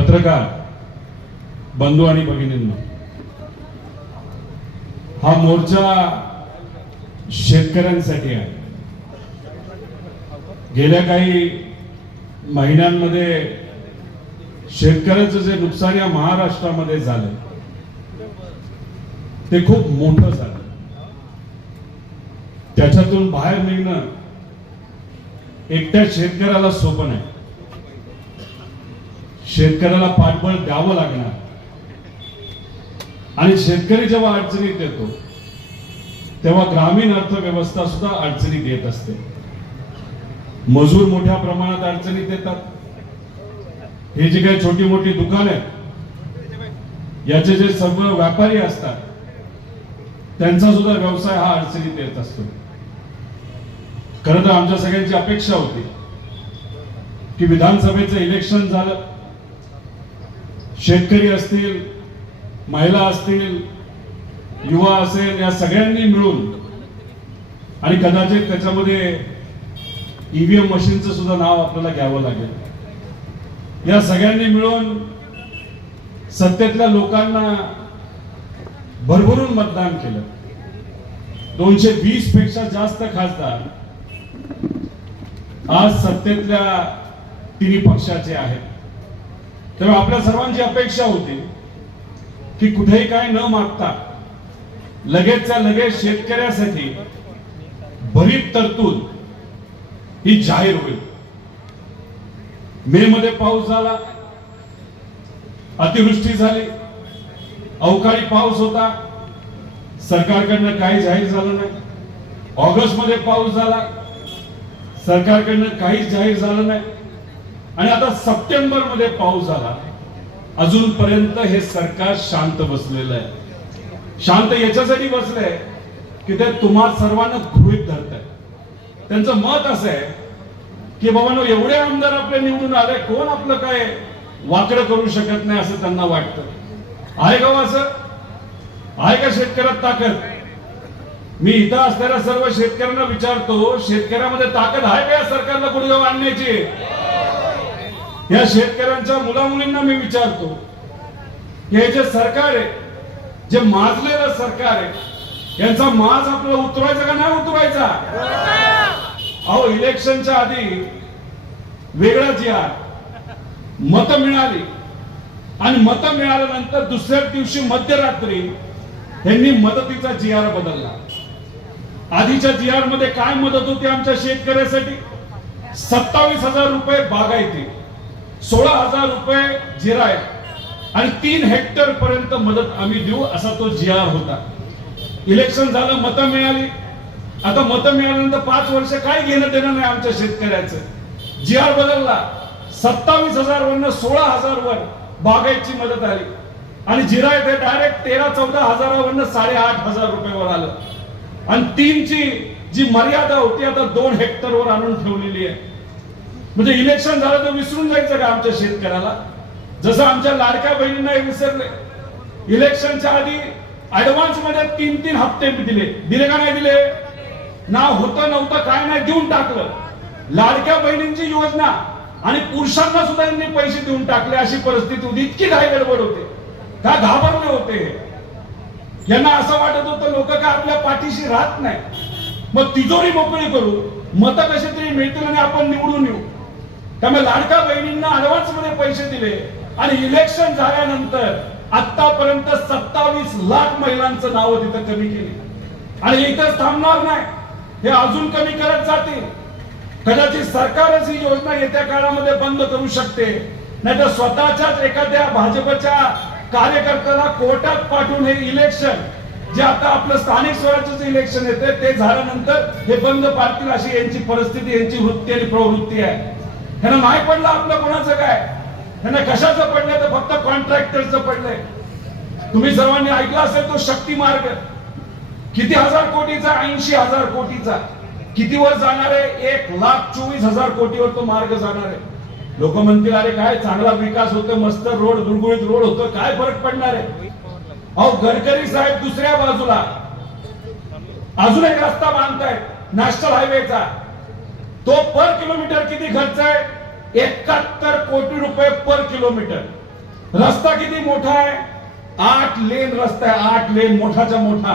पत्रकार बंधू आणि भगिनींना हा मोर्चा शेतकऱ्यांसाठी आहे. गेल्या काही महिन्यांमध्ये शेतकऱ्याचं जे नुकसान या महाराष्ट्रामध्ये झालं ते खूप मोठं झालं त्याच्यातून बाहेर निघणं एकट्या शेतकऱ्याला सोपं नाही. शेतकऱ्याला पाठबळ द्यावं लागणार. आणि शेतकरी जेव्हा अडचणीत येतो तेव्हा ग्रामीण अर्थव्यवस्था सुद्धा अडचणीत येत असते. मजूर मोठ्या प्रमाणात अडचणीत येतात. हे जी काही छोटी मोठी दुकान आहेत याचे जे सर्व व्यापारी असतात त्यांचा सुद्धा व्यवसाय हा अडचणीत येत असतो. खरं तर आमच्या सगळ्यांची अपेक्षा होती की विधानसभेचं इलेक्शन झालं शेतकरी असतील महिला असतील युवा असेल या सगळ्यांनी मिळून आणि कदाचित त्याच्यामध्ये ईव्हीएम मशीनचं सुद्धा नाव आपल्याला घ्यावं लागेल. या सगळ्यांनी मिळून सत्तेतल्या लोकांना भरभरून मतदान केलं. दोनशे वीसपेक्षा जास्त खासदार आज सत्तेतल्या तिन्ही पक्षाचे आहेत. तेव्हा आपल्या सर्वांची अपेक्षा होती की कुठेही काय न मागता लगेचच्या लगेच शेतकऱ्यासाठी भरीत तरतूद ही जाहीर होईल. मे मध्ये पाऊस झाला अतिवृष्टी झाली अवकाळी पाऊस होता सरकारकडनं काही जाहीर झालं नाही. ऑगस्टमध्ये पाऊस झाला सरकारकडनं काहीच जाहीर झालं नाही. आणि आता सप्टेंबरमध्ये पाऊस झाला. अजूनपर्यंत हे सरकार शांत बसलेलं आहे. शांत याच्यासाठी बसलंय की ते तुम्हा सर्वांना गृहित धरत आहे त्यांचं मत असं आहे की बाबांनो एवढे आमदार आपले निवडून आले कोण आपलं काय वाकडं करू शकत नाही असं त्यांना वाटतं. आहे का हो असं? आहे का शेतकऱ्यात ताकद? मी इथं असणाऱ्या सर्व शेतकऱ्यांना विचारतो शेतकऱ्यामध्ये ताकद आहे का या सरकारला गुडगाव आणण्याची या शेतकऱ्यांच्या मुलामुलींना मी विचारतो हे जे सरकार आहे जे माजलेलं सरकार आहे यांचा माज आपल्याला उतरवायचा का नाही उतरवायचा? अहो इलेक्शनच्या आधी वेगळा जी मत मिळाली. आणि मत मिळाल्यानंतर दुसऱ्या दिवशी मध्यरात्री यांनी मदतीचा जिहार बदलला. आधीच्या जिहारमध्ये काय मदत होती आमच्या शेतकऱ्यासाठी? सत्तावीस हजार रुपये बागायती. सोळा हजार रुपये जिरायत आणि तीन हेक्टर पर्यंत मदत आम्ही देऊ असा तो जी आर होता. इलेक्शन झालं मतं मिळाली. आता मतं मिळाल्यानंतर पाच वर्ष काय घेणं देणं नाही आमच्या शेतकऱ्याचं? जी आर बदलला. सत्तावीस हजार वरनं सोळा हजार वर बागायतची मदत आली. आणि जिरायत हे डायरेक्ट तेरा चौदा हजारावरनं साडेआठ हजार रुपयेवर आलं. आणि तीनची जी मर्यादा होती आता दोन हेक्टरवर आणून ठेवलेली आहे. म्हणजे इलेक्शन झालं तर विसरून जायचं का आमच्या शेतकऱ्याला? जसं आमच्या लाडक्या बहिणींना विसरले. इलेक्शनच्या आधी ऍडव्हान्समध्ये तीन तीन हप्ते दिले. दिले का नाही दिले? ना होतं नव्हतं काय नाही देऊन टाकलं. लाडक्या बहिणींची योजना आणि पुरुषांना सुद्धा यांनी पैसे देऊन टाकले. अशी परिस्थिती होती. इतकी घाई गडबड होते. का घाबरले होते? यांना असं वाटत होतं लोक काय आपल्या पाठीशी राहत नाही. मग तिजोरी मोकळी करू. मत कशी तरी मिळतील आणि आपण निवडून येऊ. त्यामुळे लाडक्या बहिणींना ऍडव्हान्समध्ये पैसे दिले. आणि इलेक्शन झाल्यानंतर आतापर्यंत सत्तावीस लाख महिलांचं नाव तिथं कमी केली. आणि इथं थांबणार नाही. हे अजून कमी करत जातील. कदाचित सरकारच ही योजना येत्या काळामध्ये बंद करू शकते. नाहीतर स्वतःच्याच एखाद्या भाजपच्या कार्यकर्त्याला कोर्टात पाठवून हे इलेक्शन जे आता आपलं स्थानिक स्वराज्याचं इलेक्शन येते ते झाल्यानंतर हे बंद पाडतील अशी यांची परिस्थिती यांची वृत्ती आणि प्रवृत्ती आहे. त्यांना नाही पडलं आपलं कोणाचं काय? त्यांना कशाचं पडलं तर फक्त कॉन्ट्रॅक्टरचं पडलंय. तुम्ही सर्वांनी ऐकलं असेल तो शक्ती मार्ग. किती हजार कोटीचा? ऐंशी हजार कोटीचा. किती वर जाणार? आहे एक लाख चोवीस हजार कोटीवर तो मार्ग जाणार. आहे लोक म्हणतील अरे काय चांगला विकास होतो मस्त रोड गुळगुळीत रोड होतो काय फरक पडणार आहे? अहो गडकरी साहेब दुसऱ्या बाजूला. अजून एक रस्ता बांधतायत नॅशनल हायवेचा. तो पर किलोमीटर किती खर्च आहे? एकाहत्तर कोटी रुपये पर किलोमीटर. रस्ता किती मोठा आहे? आठ लेन रस्ता आहे आठ लेन मोठाच्या मोठा.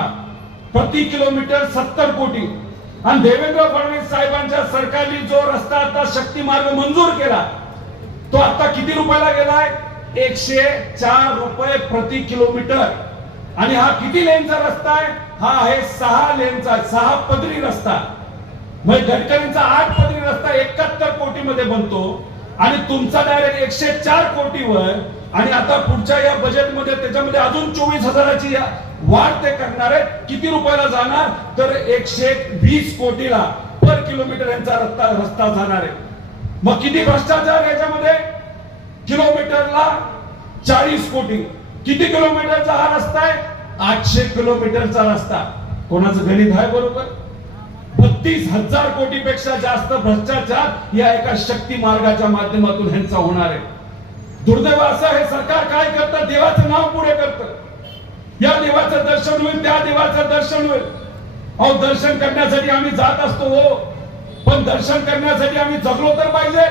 प्रति किलोमीटर सत्तर कोटी. आणि देवेंद्र फडणवीस साहेबांच्या सरकारने जो रस्ता आता शक्ती मार्ग मंजूर केला तो आता किती रुपयाला गेलाय? एकशे चार रुपये प्रति किलोमीटर. आणि हा किती लेनचा रस्ता आहे? हा आहे सहा लेनचा सहा पदरी रस्ता. म्हणजे गडकरींचा आठ पदरी रस्ता एकाहत्तर कोटी मध्ये बनतो आणि तुमचा डायरेक्ट एकशे चार कोटीवर आणि आता पुढच्या या बजेटमध्ये त्याच्यामध्ये अजून चोवीस हजाराची या- वाढ ते करणार आहे किती रुपयाला जाणार? तर एकशे वीस कोटीला पर किलोमीटर यांचा रस्ता रस्ता जाणार आहे. मग किती भ्रष्टाचार याच्यामध्ये? किलोमीटरला चाळीस कोटी. किती किलोमीटरचा हा रस्ता आहे? आठशे किलोमीटरचा रस्ता. कोणाचं गणित आहे बरोबर? बत्तीस हजार कोटी पेक्षा जास्त भ्रष्टाचार या एका शक्ती मार्गाच्या माध्यमातून ह्यांचा होणार आहे. दुर्दैव असं हे सरकार काय करतं? देवाचं नाव पुढे करतं. या देवाचं दर्शन होईल त्या देवाचं दर्शन होईल. अहो दर्शन करण्यासाठी आम्ही जात असतो हो. पण दर्शन करण्यासाठी आम्ही जगलो तर पाहिजे.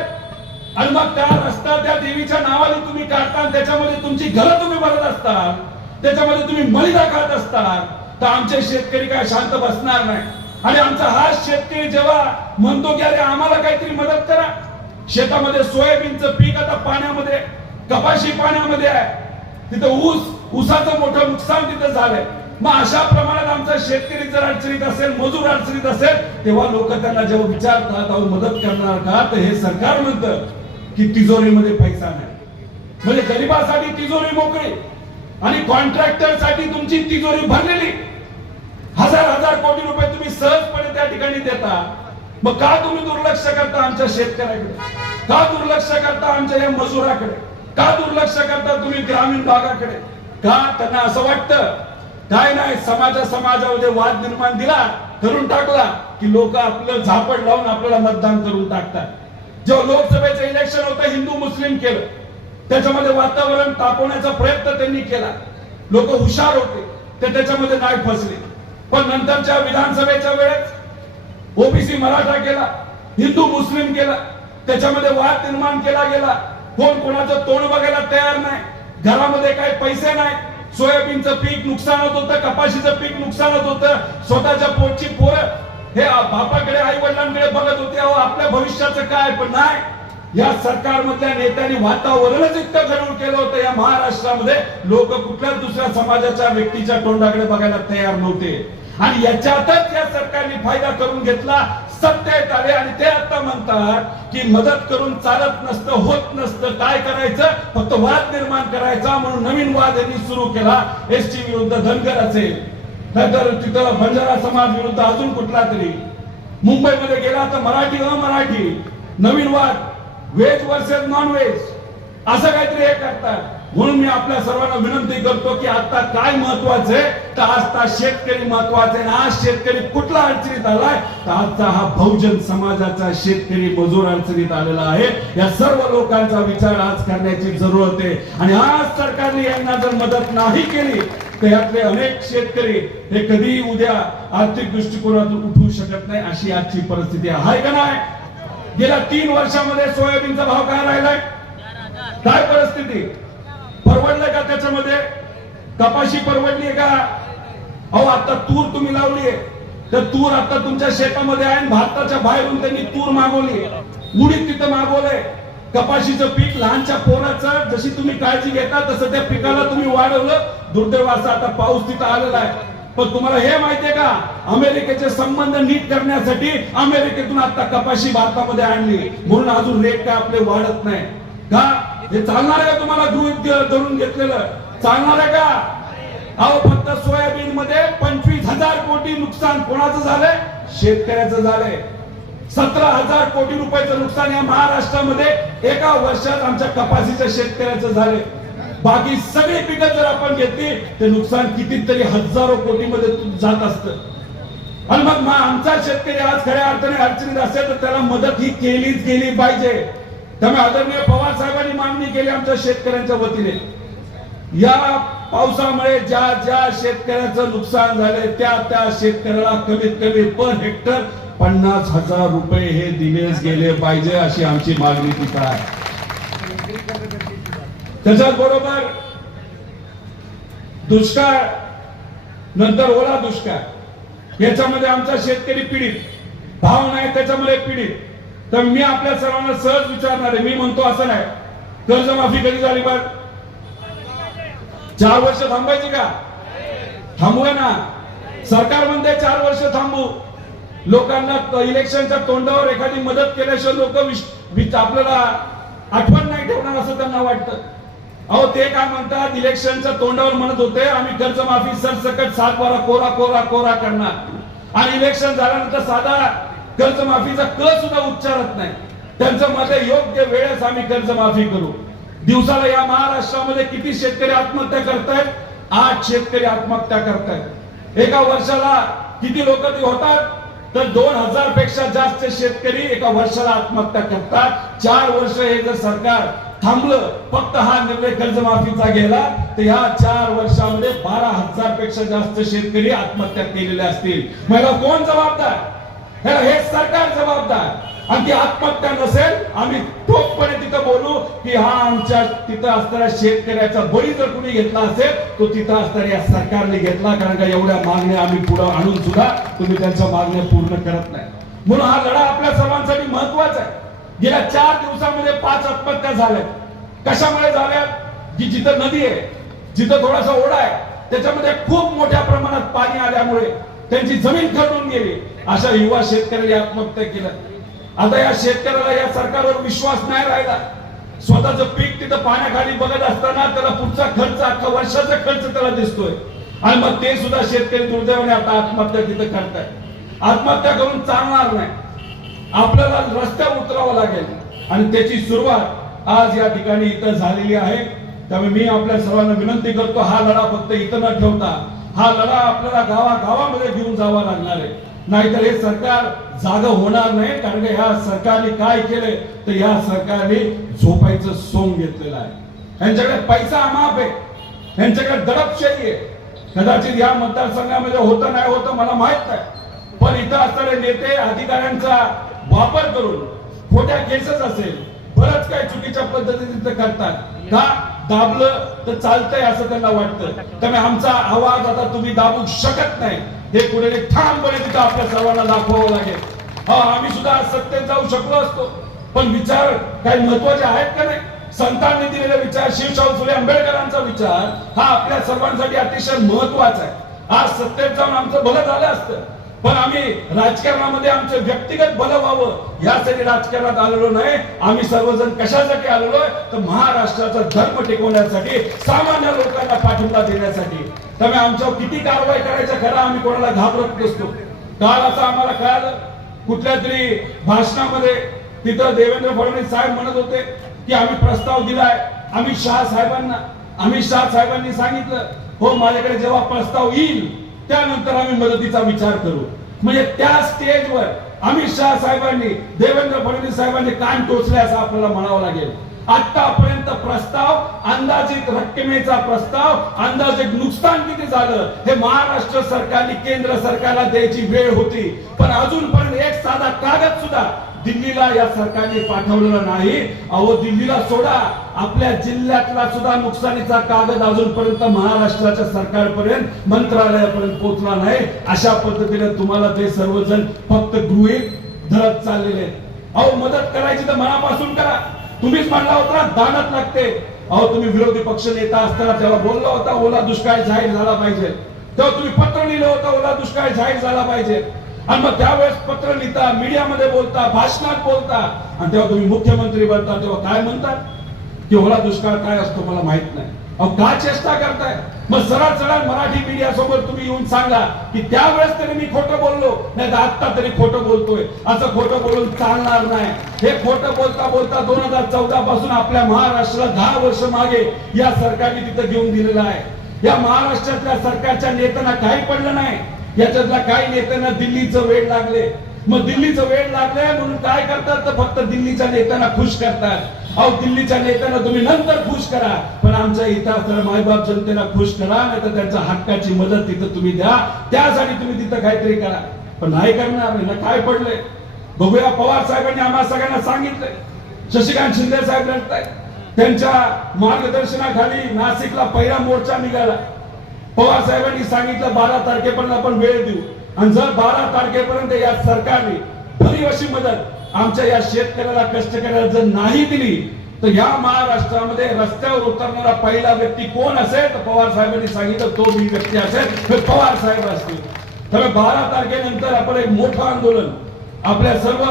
आणि मग त्या रस्ता त्या देवीच्या नावाने तुम्ही काढता त्याच्यामध्ये तुमची घरं तुम्ही भरत असता. त्याच्यामध्ये तुम्ही मलिदा खात असता. तर आमचे शेतकरी काय शांत बसणार नाही. आणि आमचा हा शेतकरी जेव्हा म्हणतो की अरे आम्हाला काहीतरी मदत करा शेतामध्ये सोयाबीनचं पीक आता पाण्यामध्ये कपाशी पाण्यामध्ये आहे. तिथं ऊस ऊसाचं मोठं नुकसान तिथं झालंय. मग अशा प्रमाणात आमचा शेतकरी जर अडचणीत असेल मजूर अडचणीत असेल तेव्हा लोक त्यांना जेव्हा विचारतात अहो मदत करणार का? तर हे सरकार म्हणतं की तिजोरीमध्ये पैसा नाही. म्हणजे गरिबासाठी तिजोरी मोकळी आणि कॉन्ट्रॅक्टरसाठी तुमची तिजोरी भरलेली. हजार हजार कोटी रुपये तुम्ही सहजपणे त्या ठिकाणी देता. मग का तुम्ही दुर्लक्ष करता आमच्या शेतकऱ्याकडे? का दुर्लक्ष करता आमच्या या मजुराकडे? का दुर्लक्ष करता तुम्ही ग्रामीण भागाकडे? का त्यांना असं वाटतं काय नाही समाजा समाजामध्ये वाद निर्माण दिला करून टाकला की लोक आपलं झापड लावून आपल्याला मतदान करून टाकतात. जेव्हा लोकसभेचं इलेक्शन होतं हिंदू मुस्लिम केलं. त्याच्यामध्ये वातावरण तापवण्याचा प्रयत्न त्यांनी केला. लोक हुशार होते ते त्याच्यामध्ये नाही फसले. पण नंतरच्या विधानसभेच्या वेळेत ओबीसी मराठा केला हिंदू मुस्लिम केला त्याच्यामध्ये वाद निर्माण केला गेला. कोण कोणाचं तोंड बघायला तयार नाही घरामध्ये काही पैसे नाही. सोयाबीनचं पीक नुकसान होत होतं कपाशीचं पीक नुकसान होत. होतं स्वतःच्या पोटची पोरं हे बापाकडे आई वडिलांकडे बघत होते अहो आपल्या भविष्याचं काय? पण नाही. या सरकारमधल्या नेत्यांनी वातावरणच इतकं घडवून केलं होतं. या महाराष्ट्रामध्ये लोक कुठल्याच दुसऱ्या समाजाच्या व्यक्तीच्या तोंडाकडे बघायला तयार नव्हते. आणि याच्यातच या सरकारने फायदा करून घेतला. सत्तेत आले आणि ते आता म्हणतात की मदत करून चालत नसतं होत नसतं काय करायचं? फक्त वाद निर्माण करायचा म्हणून नवीन वाद यांनी सुरू केला. एस टी विरुद्ध धनगर असेल. नंतर तिथं बंजारा समाज विरुद्ध अजून कुठला तरी. मुंबईमध्ये गेला तर मराठी अमराठी. नवीन वाद. व्हेज वर्सेस नॉन व्हेज असं काहीतरी हे करतात. म्हणून मी आपल्या सर्वांना विनंती करतो की आता काय महत्वाचं आहे? तर आजचा शेतकरी महत्त्वाचा आहे. आणि आज शेतकरी कुठला अडचणीत आलाय? तर आजचा हा बहुजन समाजाचा शेतकरी मजूर अडचणीत आलेला आहे. या सर्व लोकांचा विचार आज करण्याची जरूरत आहे. आणि आज सरकारने यांना जर मदत नाही केली तर यातले अनेक शेतकरी हे कधी उद्या आर्थिक दृष्टिकोनातून उठवू शकत नाही अशी आजची परिस्थिती आहे का नाही? गेल्या तीन वर्षामध्ये सोयाबीनचा भाव काय राहिलाय? काय परिस्थिती? परवडलं का त्याच्यामध्ये? कपाशी परवडली का? अहो आता तूर तुम्ही लावली तर तूर आता तुमच्या शेतामध्ये आहे भारताच्या बाहेरून त्यांनी तूर मागवली उडीद तिथं मागवलंय. कपाशीचं पीक लहानच्या पोराचं जशी तुम्ही काळजी घेता तसं त्या पिकाला तुम्ही वाढवलं. दुर्दैवाचा आता पाऊस तिथं आलेला आहे. पण तुम्हाला हे माहितीये का? अमेरिकेचे संबंध नीट करण्यासाठी अमेरिकेतून आता कपाशी भारतामध्ये आणली. म्हणून अजून रेट काय आपले वाढत नाही. का? हे चालणार आहे का तुम्हाला गृहित धरून घेतलेलं. चालणार आहे का? अहो फक्त सोयाबीन मध्ये पंचवीस हजार कोटी नुकसान कोणाचं झालंय? शेतकऱ्याचं झालंय. सतरा हजार कोटी रुपयाचं नुकसान या महाराष्ट्रामध्ये एका वर्षात आमच्या कपाशीच्या शेतकऱ्याचं झालंय. बाकी सगळी पिकं जर आपण घेतली ते नुकसान कितीतरी हजारो कोटी मध्ये जात असत. आणि मग आमचा शेतकरी आज खऱ्या अर्थाने अडचणीत असेल तर त्याला मदत ही केलीच गेली पाहिजे. त्यामुळे आदरणीय पवार साहेबांनी मागणी केली आमच्या शेतकऱ्यांच्या वतीने. या पावसामुळे ज्या ज्या शेतकऱ्याचं नुकसान झाले त्या त्या शेतकऱ्याला कमीत कमी पर हेक्टर पन्नास हजार रुपये हे दिलेच गेले पाहिजे अशी आमची मागणी तिथं आहे. त्याच्याच बरोबर दुष्काळ नंतर ओला दुष्काळ याच्यामध्ये आमचा शेतकरी पीडित भाव नाही त्याच्यामध्ये पीडित. तर मी आपल्या सर्वांना सहज विचारणार आहे. मी म्हणतो असं नाही. कर्जमाफी कधी झाली बघ चार वर्ष थांबायची का? थांबूया ना. सरकार म्हणते चार वर्ष थांबू. लोकांना इलेक्शनच्या तोंडावर एखादी मदत केल्याशिवाय लोक आपल्याला आठवण नाही ठेवणार असं त्यांना वाटतं. अहो ते काय म्हणतात? इलेक्शनच्या तोंडावर म्हणत होते आम्ही कर्जमाफी सरसकट सात बारा कोरा कोरा कोरा करणार. आणि इलेक्शन झाल्यानंतर साधा कर्जमाफीचा क सुद्धा उच्चारत नाही. त्यांचं मत योग्य वेळेस आम्ही कर्जमाफी करू. दिवसाला या महाराष्ट्रामध्ये किती शेतकरी आत्महत्या करतायत? आठ शेतकरी आत्महत्या करतायत. एका वर्षाला किती लोक ते होतात? तर दोन हजारपेक्षा जास्त शेतकरी एका वर्षाला आत्महत्या करतात. चार वर्ष हे जर सरकार थांबलं फक्त हा निर्णय कर्जमाफीचा गेला तर ह्या चार वर्षामध्ये बारा हजारपेक्षा जास्त शेतकरी आत्महत्या केलेल्या असतील. मग कोण जबाबदार? हे सरकार जबाबदार. आणि ती आत्महत्या नसेल आम्ही ठोकपणे तिथं बोलू की हा आमच्या तिथं असणाऱ्या शेतकऱ्याचा बळी जर कुणी घेतला असेल तो तिथं असणाऱ्या या सरकारने घेतला कारण का एवढ्या मागण्या आम्ही पुढे आणून सुद्धा तुम्ही त्यांच्या मागण्या पूर्ण करत नाही. म्हणून हा लढा आपल्या सर्वांसाठी महत्त्वाचा आहे. गेल्या चार दिवसामध्ये पाच आत्महत्या झाल्या कशामुळे झाल्या की जिथं नदी आहे जिथं थोडासा ओढा आहे त्याच्यामध्ये खूप मोठ्या प्रमाणात झाल्यामुळे त्यांची जमीन खरडून गेली. अशा युवा शेतकऱ्यांनी आत्महत्या केलं. आता या शेतकऱ्याला या सरकारवर विश्वास नाही राहिला. स्वतःचं पीक तिथं पाण्याखाली बघत असताना त्याला पुढचा खर्च अख्खा वर्षाचा खर्च त्याला दिसतोय. आणि मग ते सुद्धा शेतकरी दुर्दैवाने आता आत्महत्या तिथं करतायत. आत्महत्या करून चालणार नाही. आपल्याला रस्त्यावर उतरावं लागेल. आणि त्याची सुरुवात आज या ठिकाणी इथं झालेली आहे. त्यामुळे मी आपल्या सर्वांना विनंती करतो हा लढा फक्त इथं न ठेवता हा लढा आपल्याला गावा गावामध्ये घेऊन जावा लागणार आहे. नाहीतर हे सरकार जाग होणार नाही कारण का ह्या सरकारने काय केलंय? तर या सरकारने झोपायचं सोंग घेतलेलं आहे. यांच्याकडे पैसा अमाप आहे. यांच्याकडे दडपशाही आहे. कदाचित या मतदारसंघामध्ये होतं नाही होतं मला माहीत नाही. पण इथं असणारे नेते अधिकाऱ्यांचा वापर करून खोट्या केसेस असेल बरंच काही चुकीच्या पद्धतीने करतात. का? दाबलं तर चालतंय असं त्यांना वाटतं. त्यामुळे आमचा आवाज आता तुम्ही दाबू शकत नाही. हे कुठे ठामपणे तिथं आपल्या सर्वांना दाखवावं लागेल. हा आम्ही सुद्धा सत्तेत जाऊ शकलो असतो. पण विचार काही महत्त्वाचे आहेत का नाही? संतांनी दिलेला विचार शिवशाहू फुले आंबेडकरांचा विचार हा आपल्या सर्वांसाठी अतिशय महत्त्वाचा आहे. आज सत्तेत जाऊन आमचं भलं झालं असतं. पण आम्ही राजकारणामध्ये आमचं व्यक्तिगत बल व्हावं. यासाठी राजकारणात आलेलो नाही. आम्ही सर्वजण कशासाठी आलेलो आहे? तर महाराष्ट्राचा धर्म टिकवण्यासाठी सामान्य लोकांना पाठिंबा देण्यासाठी. त्यामुळे आमच्यावर किती कारवाई करायचं खरं आम्ही कोणाला घाबरत नसतो. काल असं आम्हाला कळालं. कुठल्या तरी भाषणामध्ये तिथं देवेंद्र फडणवीस साहेब म्हणत होते की आम्ही प्रस्ताव दिलाय. अमित शहा साहेबांना अमित शहा साहेबांनी सांगितलं हो माझ्याकडे जेव्हा प्रस्ताव येईल त्यानंतर आम्ही मदतीचा विचार करू. म्हणजे त्या स्टेजवर अमित शहा साहेबांनी देवेंद्र फडणवीस साहेबांनी कान टोचले असं आपल्याला म्हणावं लागेल. आतापर्यंत प्रस्ताव अंदाजित रक्कमेचा प्रस्ताव अंदाजित नुकसान किती झालं हे महाराष्ट्र सरकारने केंद्र सरकारला द्यायची वेळ होती. पण अजूनपर्यंत एक साधा कागद सुद्धा दिल्लीला या सरकारने पाठवलेलं नाही. अहो दिल्लीला सोडा. आपल्या जिल्ह्यातला सुद्धा नुकसानीचा कागद अजूनपर्यंत महाराष्ट्राच्या सरकारपर्यंत मंत्रालयापर्यंत पोहोचला नाही. अशा पद्धतीने तुम्हाला ते सर्वजण फक्त गृहित धरत चाललेले आहेत. अहो मदत करायची तर मनापासून करा. तुम्हीच म्हणला होता दानत लागते. अहो तुम्ही विरोधी पक्ष नेता असताना त्याला बोलला होता ओला दुष्काळ जाहीर झाला पाहिजे. तेव्हा तुम्ही पत्र लिहिलं होतं ओला दुष्काळ जाहीर झाला पाहिजे. आणि मग त्यावेळेस पत्र लिहिता मीडियामध्ये बोलता भाषणात बोलता. आणि तेव्हा तुम्ही मुख्यमंत्री बनता तेव्हा काय म्हणतात? की ओला दुष्काळ काय असतो मला माहीत नाही. अहो का चेष्टा करताय? मग सरळ सरळ मराठी मीडिया सोबत तुम्ही येऊन सांगा की त्यावेळेस तरी मी खोटं बोललो नाही तर आत्ता तरी खोटं बोलतोय. असं खोटं बोलून चालणार नाही. हे खोटं बोलता बोलता दोन हजार चौदा पासून आपल्या महाराष्ट्राला दहा वर्ष मागे या सरकारने तिथं घेऊन दिलेलं आहे. या महाराष्ट्रातल्या सरकारच्या नेत्यांना काही पडलं नाही. याच्यातल्या काही नेत्यांना दिल्लीचं वेळ लागले. मग दिल्लीचं वेळ लागलंय म्हणून काय करतात? तर फक्त दिल्लीच्या नेत्यांना खुश करतात. अहो दिल्लीच्या नेत्यांना तुम्ही नंतर खुश करा. पण आमच्या इथं असणाऱ्या मायबाप जनतेला खुश करा नाही तर त्यांच्या हक्काची मदत तिथं तुम्ही द्या. त्यासाठी तुम्ही तिथं काहीतरी करा. पण नाही करणार ना? काय पडलंय? बघूया पवार साहेबांनी आम्हाला सगळ्यांना सांगितलंय. शशिकांत शिंदे साहेब लढताय त्यांच्या मार्गदर्शनाखाली नाशिकला पहिला मोर्चा निघाला. पवार साहेबांनी सांगितलं बारा तारखेपर्यंत आपण वेळ देऊ. आणि जर बारा तारखेपर्यंत या सरकारने भरीव अशी मदत आमच्या या शेतकऱ्याला कष्टकऱ्याला जर नाही दिली तर या महाराष्ट्रामध्ये रस्त्यावर उतरणारा पहिला व्यक्ती कोण असेल? तर पवार साहेबांनी सांगितलं तो मी व्यक्ती असेल तर पवार साहेब असतील. त्यामुळे बारा तारखेनंतर आपण एक मोठं आंदोलन आपल्या सर्व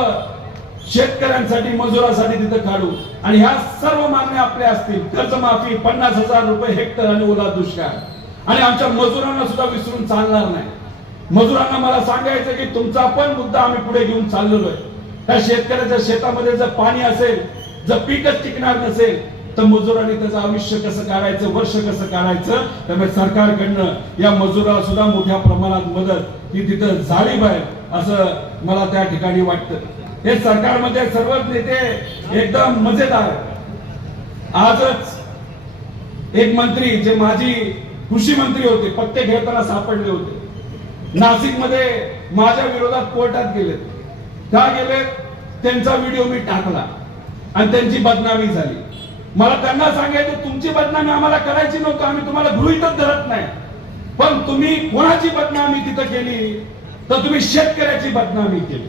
शेतकऱ्यांसाठी मजुरासाठी तिथं काढू. आणि ह्या सर्व मागण्या आपल्या असतील. कर्जमाफी पन्नास हजार रुपये हेक्टर आणि ओला दुष्काळ. आणि आमच्या मजुरांना सुद्धा विसरून चालणार नाही. मजुरांना मला सांगायचं की तुमचा पण मुद्दा आम्ही पुढे घेऊन चाललेलो आहे. त्या शेतकऱ्याच्या शेतामध्ये जर पाणी असेल जर पीकच टिकणार नसेल तर मजुरांनी त्याचं आयुष्य कसं काढायचं वर्ष कसं काढायचं त्यामुळे सरकारकडनं या मजुराला सुद्धा मोठ्या प्रमाणात मदत ही तिथं झाली पाहिजे असं मला त्या ठिकाणी वाटतं. हे सरकारमध्ये सर्वच नेते एकदम मजेदार आजच एक मंत्री जे माझी कृषी मंत्री होते पत्ते घेताना सापडले होते. नाशिकमध्ये माझ्या विरोधात कोर्टात गेले का गेले त्यांचा व्हिडिओ मी टाकला आणि त्यांची बदनामी झाली. मला त्यांना सांगायचं तुमची बदनामी आम्हाला करायची नव्हतं आम्ही तुम्हाला गृहीतच धरत नाही. पण तुम्ही कोणाची बदनामी तिथं केली? तर तुम्ही शेतकऱ्याची बदनामी केली.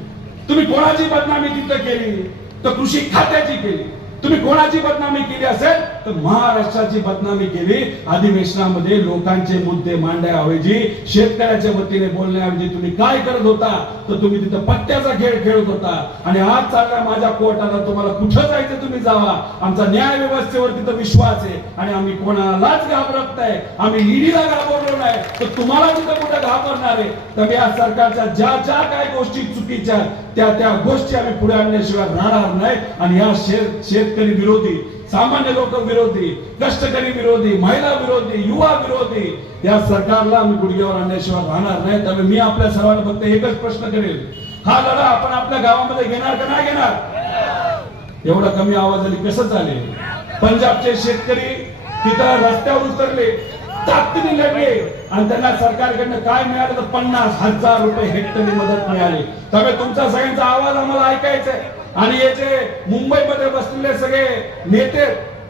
तुम्ही कोणाची बदनामी तिथं केली? तर कृषी खात्याची केली. तुम्ही कोणाची बदनामी केली असेल? तर महाराष्ट्राची बदनामी केली. अधिवेशनामध्ये लोकांचे मुद्दे मांडण्याऐवजी शेतकऱ्याच्या वतीने बोलण्याऐवजी तुम्ही काय करत होता? तर तुम्ही तिथं पत्त्याचा खेळ खेळत होता. आणि आज चालला माझ्या कोर्टाला तुम्हाला कुठं जायचं तुम्ही जावा? आमचा न्याय व्यवस्थेवर तिथं विश्वास आहे. आणि आम्ही कोणालाच घाबरत नाही. आम्ही ईडीला घाबरलो नाही. तर तुम्हाला तिथं कुठं घाबरणार आहे? तर या सरकारच्या ज्या ज्या काय गोष्टी चुकीच्या त्या त्या गोष्टी आम्ही पुढे आणल्याशिवाय राहणार नाही. आणि या शेत शेतकरी विरोधी सामान्य लोक विरोधी कष्टकरी विरोधी महिला विरोधी युवा विरोधी या सरकारला आम्ही गुडघ्यावर आणल्याशिवाय राहणार नाही. त्यामुळे मी आपल्या सर्वांना फक्त एकच प्रश्न करेल. हा लढा आपण आपल्या गावामध्ये घेणार का नाही घेणार? एवढा कमी आवाजाने कसं चालेल? पंजाबचे शेतकरी तिथं रस्त्यावर उतरले ताकदीने लढले आणि त्यांना सरकारकडनं काय मिळालं तर पन्नास हजार रुपये हेक्टरी मदत मिळाली. त्यामुळे तुमचा सगळ्यांचा आवाज आम्हाला ऐकायचा आहे. आणि याचे मुंबईमध्ये बसलेले सगळे नेते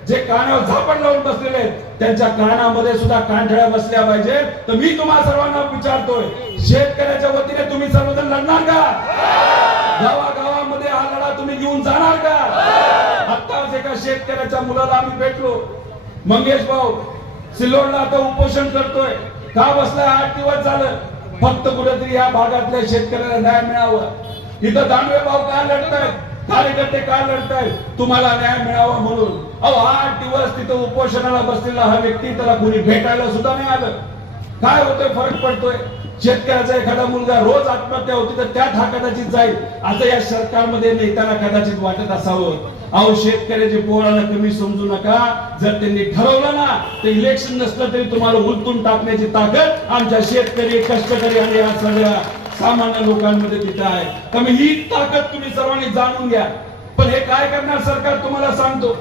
जे कानावर झापण लावून बसलेले त्यांच्या कानामध्ये सुद्धा कानठळ्या बसल्या पाहिजे तर मी तुम्हाला सर्वांना विचारतोय शेतकऱ्याच्या वतीने तुम्ही सर्वजण लढणार का? गावागावामध्ये हा लढा तुम्ही घेऊन जाणार का? आत्ताच एका शेतकऱ्याच्या मुलाला आम्ही भेटलो. मंगेश भाऊ सिल्लोडला आता उपोषण करतोय. का बसला आठ दिवस झालं. फक्त कुठेतरी या भागातल्या शेतकऱ्याला न्याय मिळावा. इथं दानवे भाऊ का लढतायत? कार्यकर्ते का लढतायत तुम्हाला न्याय मिळावा म्हणून. अहो आठ दिवस तिथं उपोषणाला बसलेला हा व्यक्ती त्याला कुणी भेटायला सुद्धा नाही आलं. काय होतोय? फरक पडतोय. शेतकऱ्याचा एखादा मुलगा रोज आत्महत्या होती तर त्या कदाचित जाईल. असं या सरकारमध्ये नेत्याला कदाचित वाटत असावं. अहो शेतकऱ्याचे पोराला कमी समजू नका. जर त्यांनी ठरवलं ना तर इलेक्शन नसलं तरी तुम्हाला उलटून टाकण्याची ताकद आमच्या शेतकरी कष्टकरी आणि या सगळ्या सामान्य लोकांमध्ये तिथे आहे. त्यामुळे ही ताकद तुम्ही सर्वांनी जाणून घ्या. पण हे काय करणार सरकार तुम्हाला सांगतो.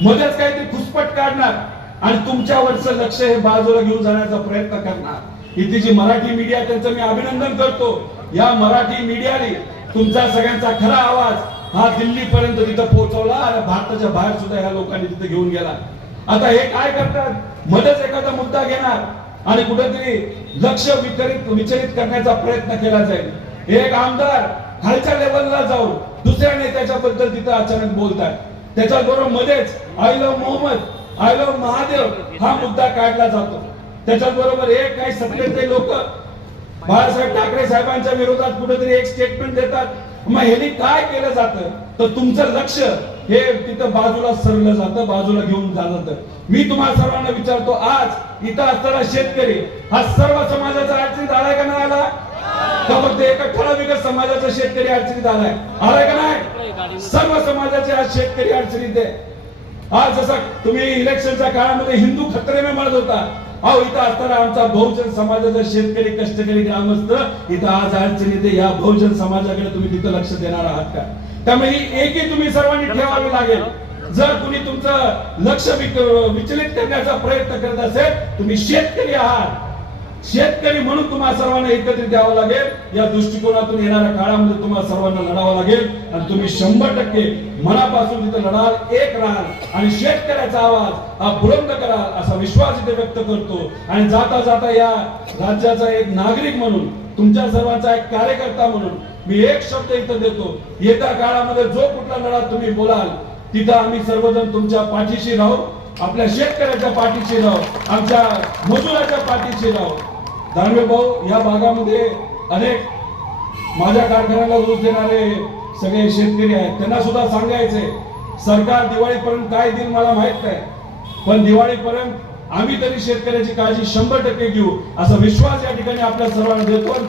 मध्येच काहीतरी घुसपट काढणार आणि तुमच्यावरचं लक्ष हे बाजूला घेऊन जाण्याचा प्रयत्न करणार. इथे जी मराठी मीडिया त्यांचं मी अभिनंदन करतो. या मराठी मीडियाने तुमचा सगळ्यांचा खरा आवाज हा दिल्ली पर्यंत तिथं पोहोचवला आणि भारताच्या बाहेर सुद्धा या लोकांनी तिथे घेऊन गेला. आता हे काय करतात? मध्येच एखादा मुद्दा घेणार आणि कुठेतरी लक्ष वितरित विचलित करण्याचा प्रयत्न केला जाईल. एक आमदार खालच्या लेवलला जाऊन दुसऱ्या नेत्याच्या तिथं अचानक बोलतात. त्याच्याबरोबर मध्येच I love Mohammed I love Mahadev हा मुद्दा काढला जातो. त्याच्याच बरोबर एक काही सत्तेचे लोक बाळासाहेब ठाकरे साहेबांच्या विरोधात कुठेतरी एक स्टेटमेंट देतात. मग ह्यांनी काय केलं जातं? तर तुमचं लक्ष हे तिथं बाजूला सरलं जातं बाजूला घेऊन जात. मी तुम्हाला सर्वांना विचारतो आज इथं असताना शेतकरी हा सर्व समाजाचा अडचणीत आलाय का नाही आला? का फक्त एका ठराविक समाजाचा शेतकरी अडचणीत आलाय आलाय का नाही? सर्व समाजाचे आज शेतकरी अडचणीत आहे. आज जसा तुम्ही इलेक्शनच्या काळामध्ये हिंदू खत्रे म्हणत होता अहो इथं असताना आमचा बहुजन समाजाचा शेतकरी कष्टकरी ग्रामस्थ इथं आज अडचणीत. या बहुजन समाजाकडे तुम्ही तिथं लक्ष देणार आहात का? त्यामुळे ही एकही तुम्ही सर्वांनी ठेवावी लागेल. जर कुणी तुमचं लक्ष विचलित करण्याचा प्रयत्न करत असेल तुम्ही शेतकरी आहात. शेतकरी म्हणून तुम्हाला सर्वांना एकत्रित यावं लागेल. या दृष्टिकोनातून येणाऱ्या काळामध्ये तुम्हाला सर्वांना लढावं लागेल. आणि तुम्ही शंभर टक्के मनापासून तिथे लढाल एक राहाल आणि शेतकऱ्याचा आवाज हा बुलंद कराल असा विश्वास इथे व्यक्त करतो. आणि जाता जाता या राज्याचा एक नागरिक म्हणून तुमच्या सर्वांचा एक कार्यकर्ता म्हणून मी एक शब्द इथं देतो. येत्या काळामध्ये जो कुठला लढा तुम्ही बोलाल तिथं आम्ही सर्वजण तुमच्या पाठीशी राहू. आपल्या शेतकऱ्याच्या पाठीशी राहू आमच्या मजुराच्या पाठीशी राहू. दानवे भाऊ या भागामध्ये अनेक माझ्या कारखान्याला रोज देणारे सगळे शेतकरी आहेत. त्यांना सुद्धा सांगायचंय सरकार दिवाळीपर्यंत काय देईल मला माहीत नाही. पण दिवाळीपर्यंत आम्ही तरी शेतकऱ्याची काळजी शंभर टक्के घेऊ असा विश्वास या ठिकाणी आपल्या सर्वांना देतो आणि